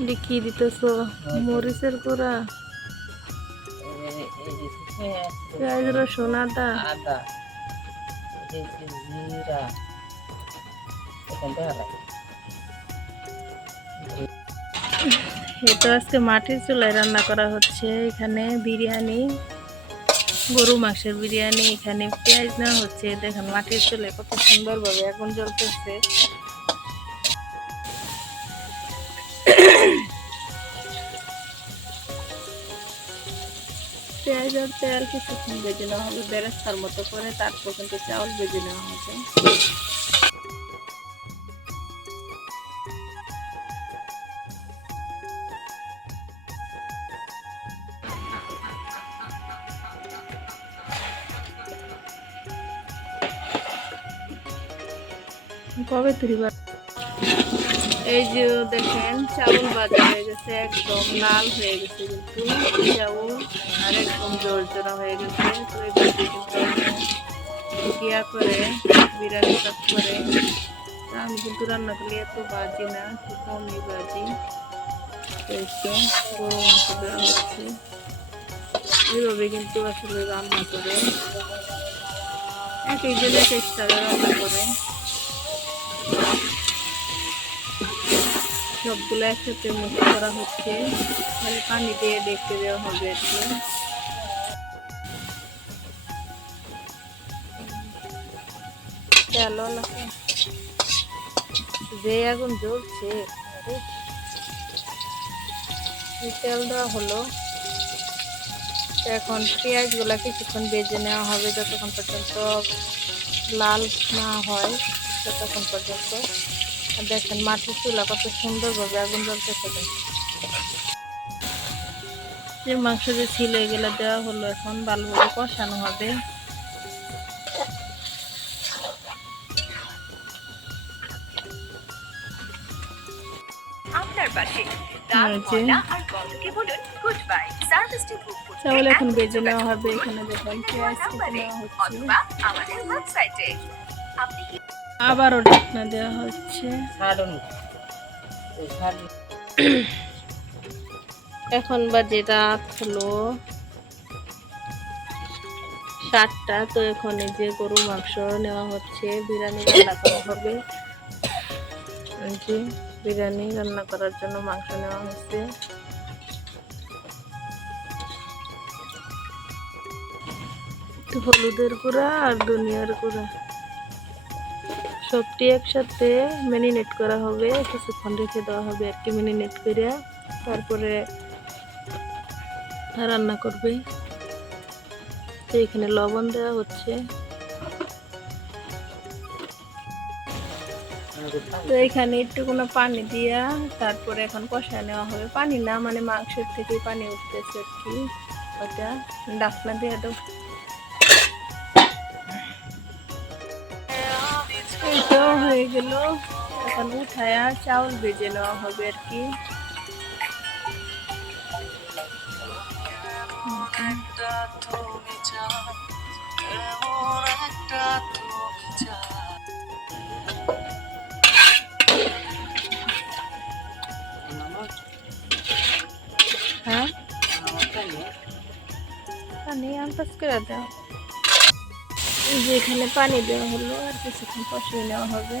এটা কি দিতেছ মরিচের গুঁড়া। পেঁয়াজ রসুন আদা। জিরা এখান এটা আজকে মাটির চুলায় রান্না করা হচ্ছে। এখানে বিরিয়ানি গরু মাংসের বিরিয়ানি এখানে পেঁয়াজ নেওয়া হচ্ছে। দেখেন মাটির চুলায় কত সুন্দরভাবে আগুন জ্বলতেছে। পেঁয়াজ আর তেল কিছুক্ষণ ভেজে নেওয়া হবে, বেরেস্তার মতো করে তারপর কিন্তু চাউল ভেজে নেওয়া হবে। কবে তুলিবার এই যে দেখেন, চাউল ভাজা হয়ে গেছে, একদম লাল হয়ে গেছে কিন্তু চাউল আর একদম জোড়া হয়ে গেছে। তো আমি করে বিরিয়ানি কাপ করে। আমি কিন্তু রান্না করলে এত বাজি না খুব কমই বাজি। তো এই তো গরু মাংস হচ্ছে। এইভাবে কিন্তু আসলে রান্না করে। এক একজন এক এক রান্না করে। সবগুলো একসাথে মিক্স করা হচ্ছে। মানে পানি দিয়ে ডেকে দেওয়া হবে কি। চলো যে আগুন জ্বলছে তেল দেওয়া হলো। এখন পেঁয়াজগুলা কিছুক্ষণ বেজে নেওয়া হবে যতক্ষণ পর্যন্ত লাল না হয়, ততক্ষণ পর্যন্ত। আর দেখেন মাটির চুলা কত সুন্দরভাবে আগুন জ্বলতেছে। যে মাংস যে ছিল এগুলো দেওয়া হলো এখন ভালোভাবে কষানো হবে। চাউল এখন বেজে নেওয়া হবে এখানে দেখেন পেঁয়াজ কেটে নেওয়া হচ্ছে। আবারও ঢাকনা দেওয়া হচ্ছে। এখন বাজে রাত হলো। সাতটা তো এখন এই যে গরু মাংস নেওয়া হচ্ছে। বিরিয়ানি রান্না করা হবে। বিরিয়ানি রান্না করার জন্য মাংস নেওয়া হচ্ছে। হলুদের গুঁড়া আর দুনিয়ার গুঁড়া। সবটি একসাথে ম্যারিনেট করা হবে, কিছুক্ষণ রেখে দেওয়া হবে আর কি ম্যারিনেট করে তারপরে রান্না করবে। তো এখানে লবণ দেওয়া হচ্ছে। তো এখানে একটুকুনো পানি দিয়া তারপরে এখন কষা নেওয়া হবে। পানি না মানে মাংসের থেকে পানি উঠতেছে আর কি। ওটা ডাকনা দিয়ে দাও। হয়ে গেল। এখন উঠায়া চাউল ভেজে নেওয়া হবে আর কি। হ্যাঁ? পানি আন্দাজ করে দাও। যে এখানে পানি দেওয়া হলো আর কিছুক্ষণ কষিয়ে নেওয়া হবে।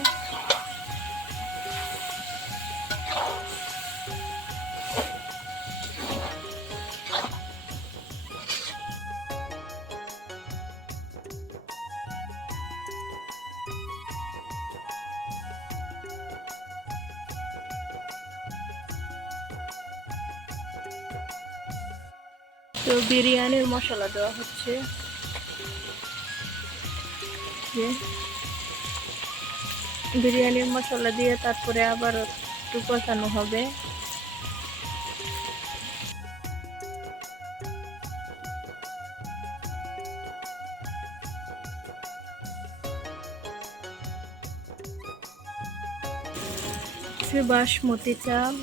তো বিরিয়ানির মশলা দেওয়া হচ্ছে। যে বিরিয়ানির মশলা দিয়ে তারপরে আবার একটু কষানো হবে। বাসমতি চাল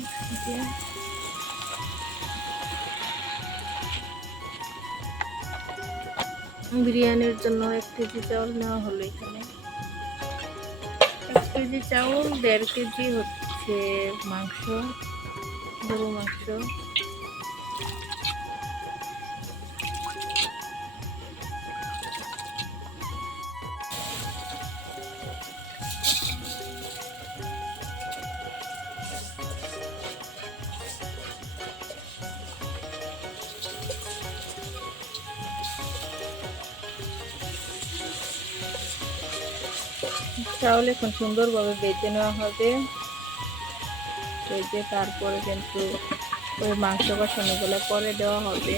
বিরিয়ানির জন্য এক কেজি চাউল নেওয়া হলো এখানে। এক কেজি চাউল, দেড় কেজি হচ্ছে মাংস গরু মাংস। চাউল এখন সুন্দরভাবে বেটে নেওয়া হবে। বেটে তারপরে কিন্তু ওই মাংস কষানোগুলো পরে দেওয়া হবে।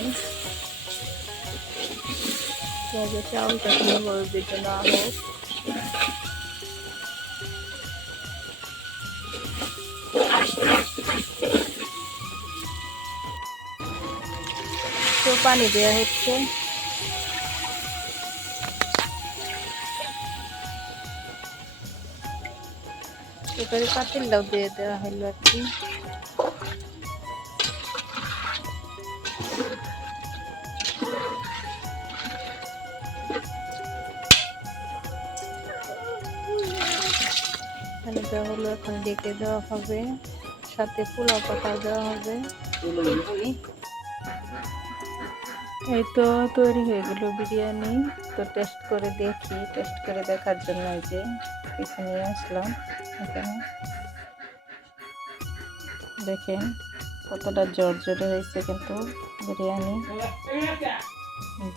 চাউলটা সুন্দরভাবে বেটে নেওয়া হোক। পানি দেওয়া হচ্ছে। এবারে পাতিলটাও দিয়ে দেওয়া হলো আর কি। এখানে দেওয়া হলো এখন ডেকে দেওয়া হবে, সাথে পোলাও পাতা দেওয়া হবে। এই তো তৈরি হয়ে গেল বিরিয়ানি। তো টেস্ট করে দেখি টেস্ট করে দেখার জন্য এই যে কিছু নিয়ে আসলাম, এখানে। দেখেন কতটা জর্জরে জোরে হয়েছে কিন্তু বিরিয়ানি। এই